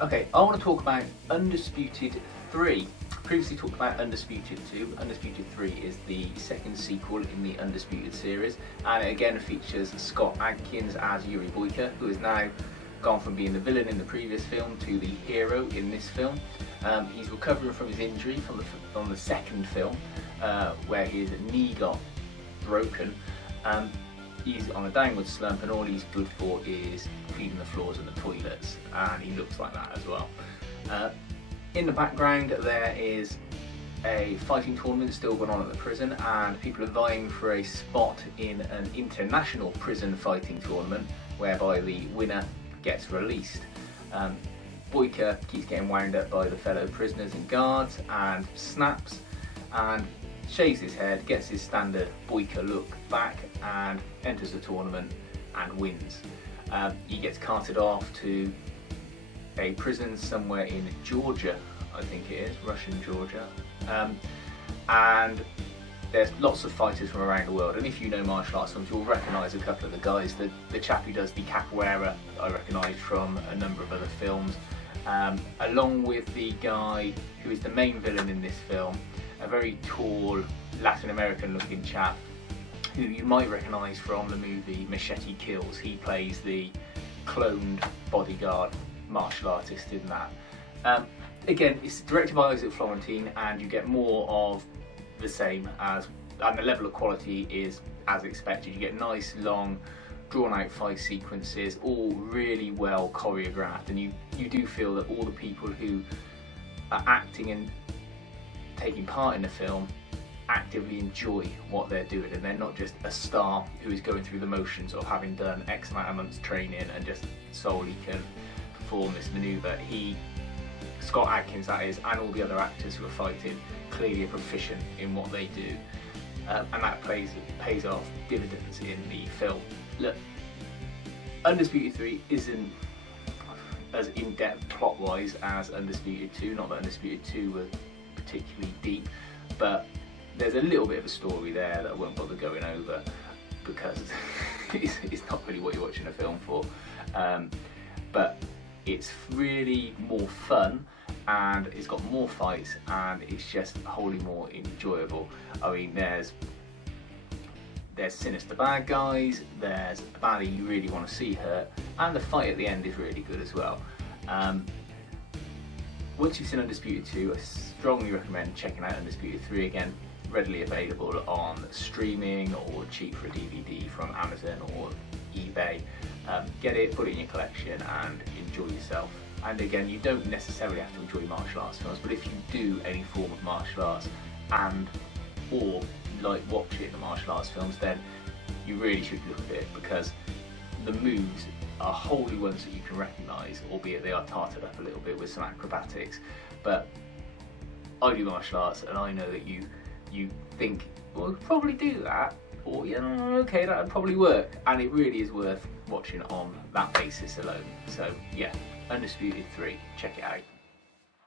Okay, I want to talk about Undisputed 3. Previously talked about Undisputed 2. Undisputed 3 is the second sequel in the Undisputed series, and it again features Scott Adkins as Yuri Boyka, who has now gone from being the villain in the previous film to the hero in this film. He's recovering from his injury from the second film, where his knee got broken. He's on a downward slump, and all he's good for is cleaning the floors and the toilets, and he looks like that as well. In the background there is a fighting tournament still going on at the prison, and people are vying for a spot in an international prison fighting tournament whereby the winner gets released. Boyka keeps getting wound up by the fellow prisoners and guards and snaps and shaves his head, gets his standard Boyka look back, and enters the tournament and wins. He gets carted off to a prison somewhere in Georgia, I think it is, Russian Georgia, and there's lots of fighters from around the world, and if you know martial arts films you'll recognise a couple of the guys. The chap who does the capoeira I recognise from a number of other films, along with the guy who is the main villain in this film, a very tall Latin American looking chap who you might recognise from the movie Machete Kills. He plays the cloned bodyguard martial artist in that. Again, it's directed by Isaac Florentine, and you get more of the same, and the level of quality is as expected. You get nice, long, drawn out fight sequences, all really well choreographed, and you do feel that all the people who are acting and taking part in the film actively enjoy what they're doing, and they're not just a star who is going through the motions of having done X amount of months training and just solely can perform this manoeuvre. Scott Adkins that is, and all the other actors who are fighting, clearly are proficient in what they do, and that pays off dividends in the film. Look, Undisputed 3 isn't as in-depth plot-wise as Undisputed 2, not that Undisputed 2 was particularly deep, but there's a little bit of a story there that I won't bother going over because it's not really what you're watching a film for, but it's really more fun, and it's got more fights, and it's just wholly more enjoyable. I mean, there's sinister bad guys, there's a baddie you really want to see hurt, and the fight at the end is really good as well. Once you've seen Undisputed 2, I strongly recommend checking out Undisputed 3 again, readily available on streaming or cheap for a DVD from Amazon or eBay. Get it, put it in your collection and enjoy yourself. And again, you don't necessarily have to enjoy martial arts films, but if you do any form of martial arts or like watching the martial arts films, then you really should look at it, because the moves are wholly ones that you can recognise, albeit they are tarted up a little bit with some acrobatics. But I do martial arts, and I know that you think, well, I could probably do that, or yeah, okay, that would probably work, and it really is worth watching on that basis alone. So yeah, Undisputed 3, check it out.